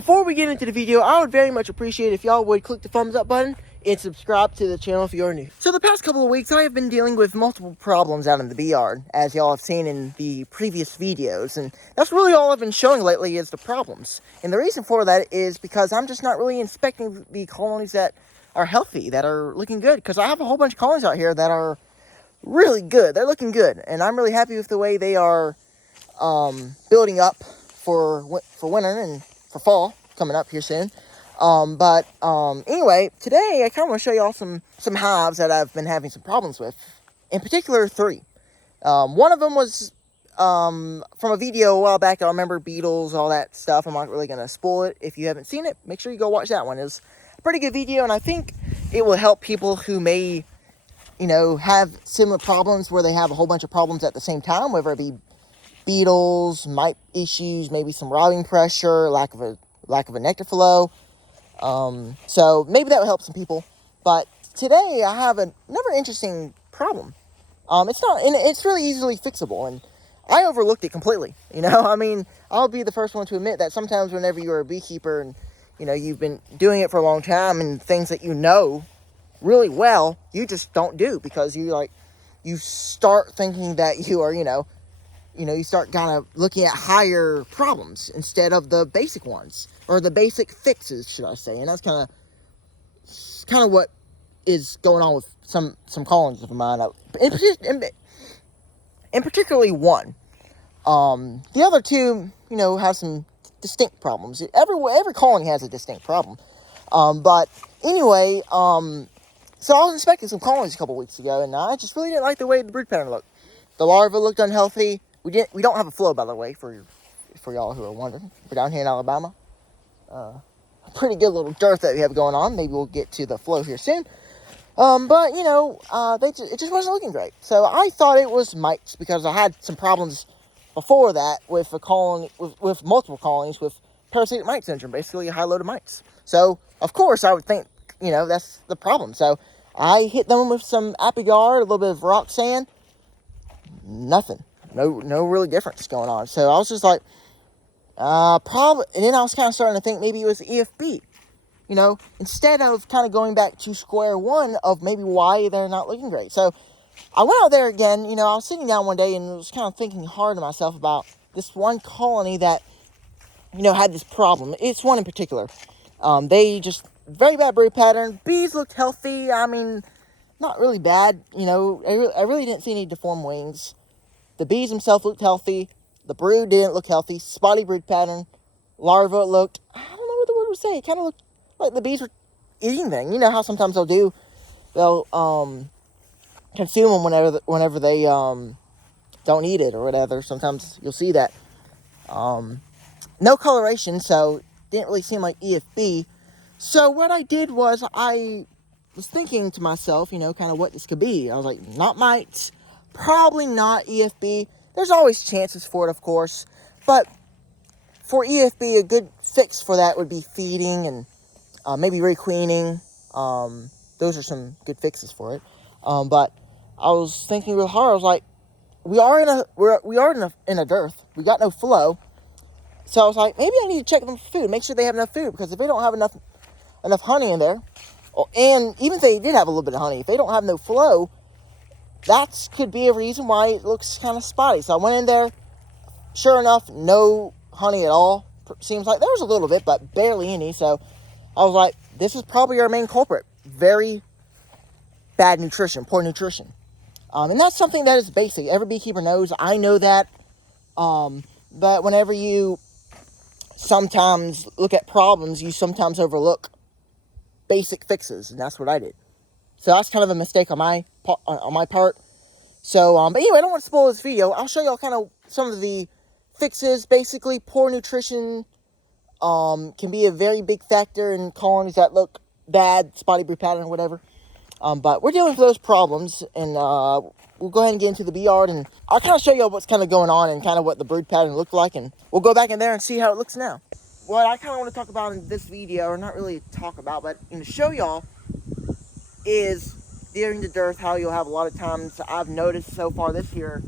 Before we get into the video, I would very much appreciate if y'all would click the thumbs up button and subscribe to the channel if you're new. So the past couple of weeks, I have been dealing with multiple problems out in the bee yard, as y'all have seen in the previous videos, and that's really all I've been showing lately is the problems. And the reason for that is because I'm just not really inspecting the colonies that are healthy, that are looking good, because I have a whole bunch of colonies out here that are really good. They're looking good, and I'm really happy with the way they are building up for winter and for fall coming up here soon. Anyway, today I kind of want to show y'all some hives that I've been having some problems with. In particular, 3. One of them was from a video a while back. I remember beetles, all that stuff. I'm not really going to spoil it. If you haven't seen it, make sure you go watch that one. It was a pretty good video, and I think it will help people who may, have similar problems where they have a whole bunch of problems at the same time, whether it be beetles, mite issues, maybe some robbing pressure, lack of a nectar flow. So maybe that will help some people. But today I have another interesting problem. It's really easily fixable, and I overlooked it completely. I mean, I'll be the first one to admit that sometimes whenever you're a beekeeper and you've been doing it for a long time, and things that really well, you just don't do, because you start thinking that you are, you start kind of looking at higher problems instead of the basic ones, or the basic fixes, should I say. And that's kind of what is going on with some colonies of mine. In particularly one. The other 2, have some distinct problems. Every colony has a distinct problem. But anyway, so I was inspecting some colonies a couple weeks ago, and I just really didn't like the way the brood pattern looked. The larvae looked unhealthy. We don't have a flow, by the way, for y'all who are wondering. We're down here in Alabama. A pretty good little dearth that we have going on. Maybe we'll get to the flow here soon. But it just wasn't looking great. So I thought it was mites, because I had some problems before that with a colony, with multiple colonies with parasitic mite syndrome, basically a high load of mites. So of course I would think that's the problem. So I hit them with some Apigard, a little bit of rock sand. Nothing. No really difference going on. So I was just like, probably, and then I was kind of starting to think maybe it was EFB. Instead of kind of going back to square one of maybe why they're not looking great. So I went out there again. I was sitting down one day and was kind of thinking hard to myself about this one colony that, had this problem. It's one in particular. They just, very bad brood pattern. Bees looked healthy. I mean, not really bad. I really didn't see any deformed wings. The bees themselves looked healthy. The brood didn't look healthy. Spotty brood pattern. Larva looked, I don't know what the word would say. It kind of looked like the bees were eating them. You know how sometimes they'll consume them whenever they don't eat it or whatever. Sometimes you'll see that. No coloration, so didn't really seem like EFB. So what I did was I was thinking to myself, kind of what this could be. I was like, not mites. Probably not EFB. There's always chances for it, of course. But for EFB, a good fix for that would be feeding and maybe requeening. Those are some good fixes for it. But I was thinking real hard. I was like, we are in a dearth. We got no flow. So I was like, maybe I need to check them for food. Make sure they have enough food, because if they don't have enough honey in there, and even if they did have a little bit of honey, if they don't have no flow, that could be a reason why it looks kind of spotty. So I went in there. Sure enough, no honey at all. Seems like there was a little bit, but barely any. So I was like, this is probably our main culprit. Very bad nutrition, poor nutrition. And that's something that is basic. Every beekeeper knows. I know that. But whenever you sometimes look at problems, you sometimes overlook basic fixes. And that's what I did. So that's kind of a mistake on my part. So, but anyway, I don't want to spoil this video. I'll show y'all kind of some of the fixes. Basically, poor nutrition can be a very big factor in colonies that look bad, spotty brood pattern, or whatever. But we're dealing with those problems, and we'll go ahead and get into the bee yard, and I'll kind of show y'all what's kind of going on and kind of what the brood pattern looked like, and we'll go back in there and see how it looks now. What I kind of want to talk about in this video, or not really talk about, but show y'all, is during the dearth how you'll have a lot of times, I've noticed so far this year,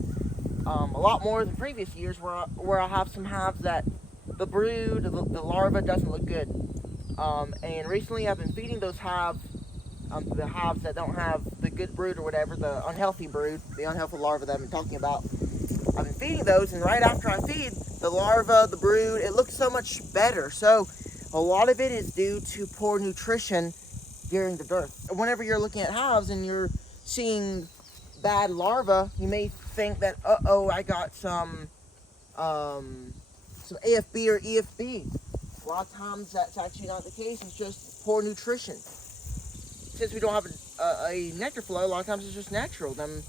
a lot more than previous years, where I have some hives that the brood, the larva doesn't look good. And recently I've been feeding those hives, the hives that don't have the good brood or whatever, the unhealthy brood, the unhealthy larva that I've been talking about. I've been feeding those, and right after I feed the larva, the brood, it looks so much better. So a lot of it is due to poor nutrition during the dearth. Whenever you're looking at hives and you're seeing bad larvae, you may think that, uh-oh, I got some AFB or EFB. A lot of times that's actually not the case. It's just poor nutrition. Since we don't have a nectar flow, a lot of times it's just natural. Them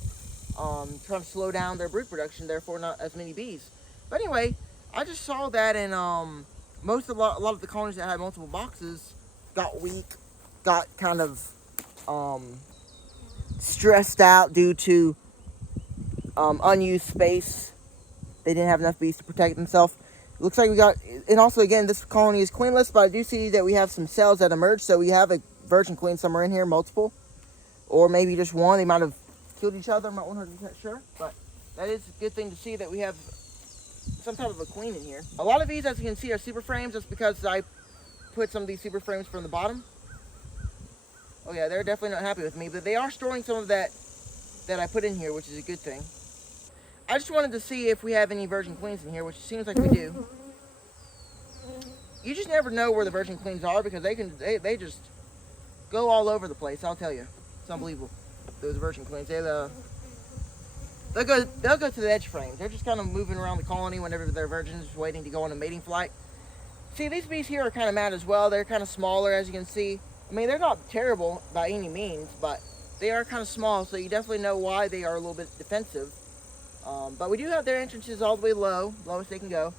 trying to slow down their brood production, therefore not as many bees. But anyway, I just saw that, and a lot of the colonies that had multiple boxes got weak, got kind of stressed out due to unused space. They didn't have enough bees to protect themselves. It looks like we got, and also again, this colony is queenless, but I do see that we have some cells that emerged, so we have a virgin queen somewhere in here, multiple, or maybe just one. They might have killed each other. I'm not 100% sure, but that is a good thing to see that we have some type of a queen in here. A lot of these, as you can see, are super frames. That's because I put some of these super frames from the bottom. Oh yeah, they're definitely not happy with me, but they are storing some of that I put in here, which is a good thing. I just wanted to see if we have any virgin queens in here, which seems like we do. You just never know where the virgin queens are, because they just go all over the place. I'll tell you, it's unbelievable. Those virgin queens, they'll go to the edge frames. They're just kind of moving around the colony whenever they're virgins, waiting to go on a mating flight. See, these bees here are kind of mad as well. They're kind of smaller, as you can see. I mean, they're not terrible by any means, but they are kind of small, so you definitely know why they are a little bit defensive. But we do have their entrances all the way low, lowest they can go.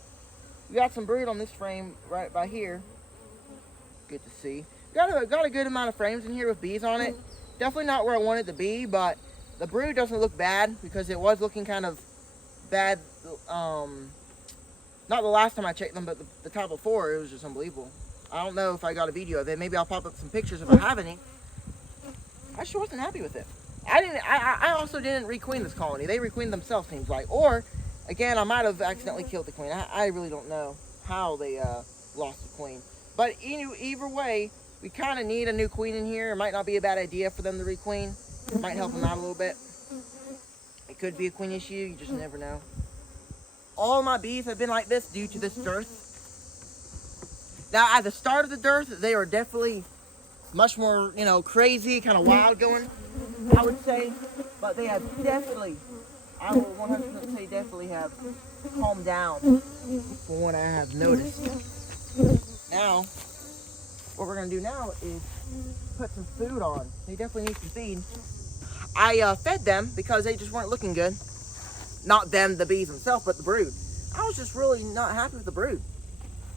We got some brood on this frame right by here. Good to see. Got a good amount of frames in here with bees on it. Definitely not where I want it to be, but the brood doesn't look bad, because it was looking kind of bad. Not the last time I checked them, but the time before, it was just unbelievable. I don't know if I got a video of it. Maybe I'll pop up some pictures if I have any. I just wasn't happy with it. I also didn't requeen this colony. They requeened themselves, seems like. Or, again, I might have accidentally killed the queen. I really don't know how they lost the queen. But either way, we kind of need a new queen in here. It might not be a bad idea for them to requeen. It might help them out a little bit. It could be a queen issue. You just never know. All of my bees have been like this due to this dearth. Now, at the start of the dearth, they were definitely much more, crazy, kind of wild going, I would say. But they have definitely, I will 100% say definitely have calmed down from what I have noticed. Now, what we're going to do now is put some food on. They definitely need some feed. I fed them because they just weren't looking good. Not them, the bees themselves, but the brood. I was just really not happy with the brood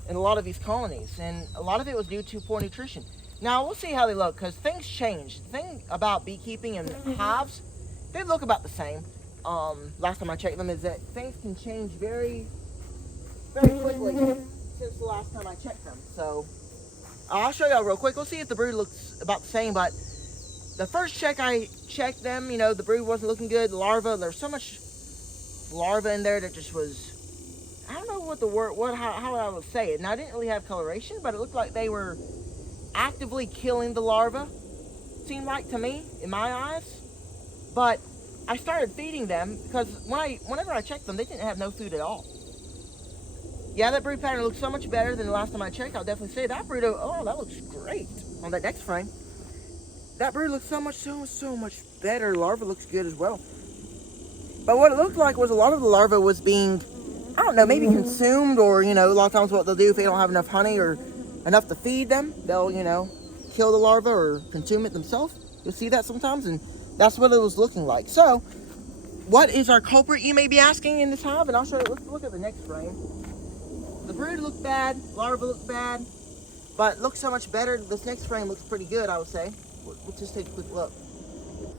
in a lot of these colonies, and a lot of it was due to poor nutrition. Now, we'll see how they look, because things change. The thing about beekeeping and hives, they look about the same. Last time I checked them, is that things can change very, very quickly since the last time I checked them. So, I'll show y'all real quick. We'll see if the brood looks about the same, but the first check I checked them, the brood wasn't looking good. The larva, there's so much larva in there that just was, I don't know what the word, how I would say it. Now, I didn't really have coloration, but it looked like they were actively killing the larva, seemed like to me, in my eyes. But I started feeding them, because whenever I checked them, they didn't have no food at all. Yeah, that brood pattern looks so much better than the last time I checked. I'll definitely say that brood, oh, that looks great on that next frame. That brood looks so much better. Larva looks good as well. But what it looked like was a lot of the larva was being, I don't know, maybe consumed, or, a lot of times what they'll do if they don't have enough honey or enough to feed them, they'll, kill the larva or consume it themselves. You'll see that sometimes, and that's what it was looking like. So, what is our culprit, you may be asking, in this hive? And I'll show you. Let's look at the next frame. The brood looked bad, larva looked bad, but looks so much better. This next frame looks pretty good, I would say. We'll just take a quick look.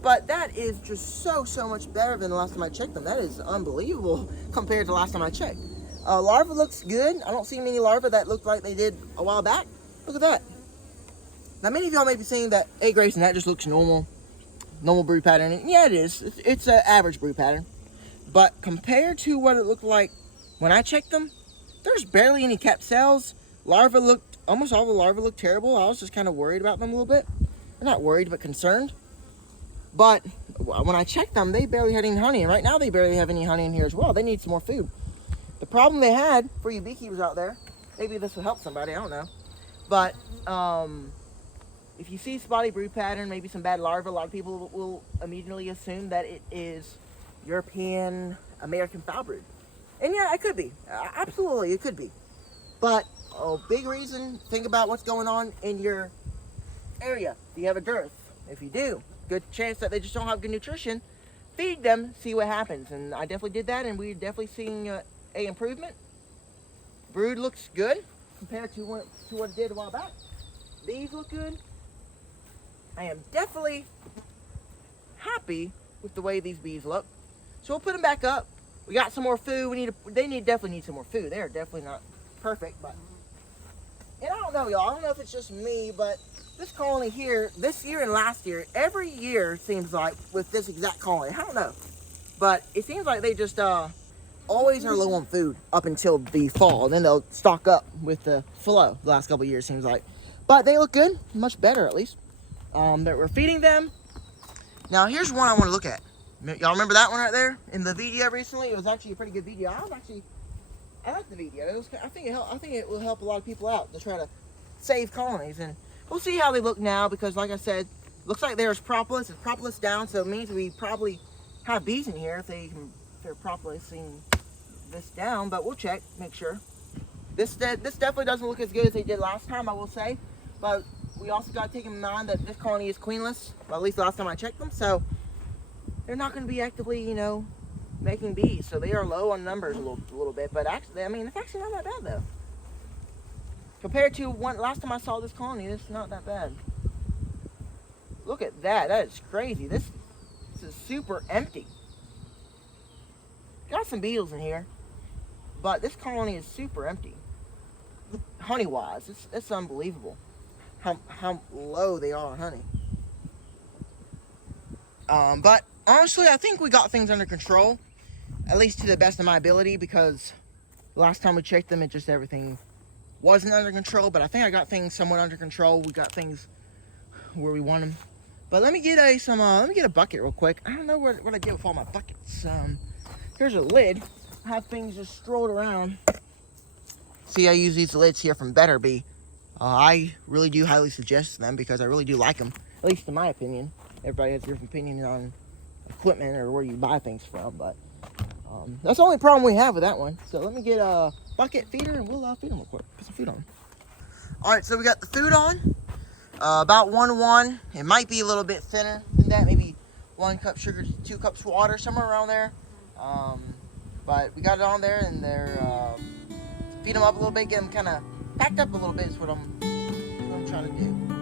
But that is just so much better than the last time I checked them. That is unbelievable compared to the last time I checked. Larva looks good. I don't see many larvae that look like they did a while back. Look at that. Now, many of y'all may be saying that egg race and that just looks normal brood pattern. And yeah, it is. It's an average brood pattern. But compared to what it looked like when I checked them, there's barely any kept cells. Larvae looked, almost all the larvae looked terrible. I was just kind of worried about them a little bit. I'm not worried, but concerned. But when I checked them, they barely had any honey. And right now they barely have any honey in here as well. They need some more food. The problem they had, for you beekeepers out there, maybe this will help somebody, I don't know. But if you see spotty brood pattern, maybe some bad larvae, a lot of people will immediately assume that it is European American foul brood. And yeah, it could be. Absolutely, it could be. But a big reason, think about what's going on in your area. Do you have a dearth? If you do, good chance that they just don't have good nutrition. Feed them, see what happens. And I definitely did that, and we're definitely seeing a improvement. Brood looks good compared to what it did a while back. Bees look good. I am definitely happy with the way these bees look. So we'll put them back up. We got some more food. They definitely need some more food. They're definitely not perfect, but, and I don't know, y'all. I don't know if it's just me, but this colony here, this year and last year, every year seems like with this exact colony. I don't know, but it seems like they just always are low on food up until the fall, and then they'll stock up with the flow. The last couple of years seems like, but they look good, much better at least. That we're feeding them. Now here's one I want to look at. Y'all remember that one right there in the video recently? It was actually a pretty good video. I like the video. I think it will help a lot of people out to try to save colonies, and we'll see how they look now, because like I said, looks like there's propolis. It's propolis down, so it means we probably have bees in here if they're propolising this down. But we'll check, make sure. This definitely doesn't look as good as they did last time, I will say. But we also got to take in mind that this colony is queenless, well, at least the last time I checked them. So they're not going to be actively, making bees. So they are low on numbers a little bit. But actually, I mean, it's actually not that bad though. Compared to last time I saw this colony, it's not that bad. Look at that. That is crazy. This is super empty. Got some beetles in here, but this colony is super empty. Honey-wise, it's unbelievable how low they are on honey. But honestly, I think we got things under control, at least to the best of my ability, because the last time we checked them, everything wasn't under control. But I think I got things somewhat under control. We got things where we want them. But let me get a bucket real quick. I don't know what I did with all my buckets. Here's a lid. I have things just strolled around. See, I use these lids here from Better Bee. I really do highly suggest them because I really do like them, at least in my opinion. Everybody has a different opinion on equipment or where you buy things from, but that's the only problem we have with that one. So let me get a bucket feeder and we'll feed them real quick. Put some food on. All right, so we got the food on. About 1:1. It might be a little bit thinner than that, maybe 1 cup sugar, 2 cups water, somewhere around there. But we got it on there, and they're feed them up a little bit, get them kind of packed up a little bit is what I'm trying to do.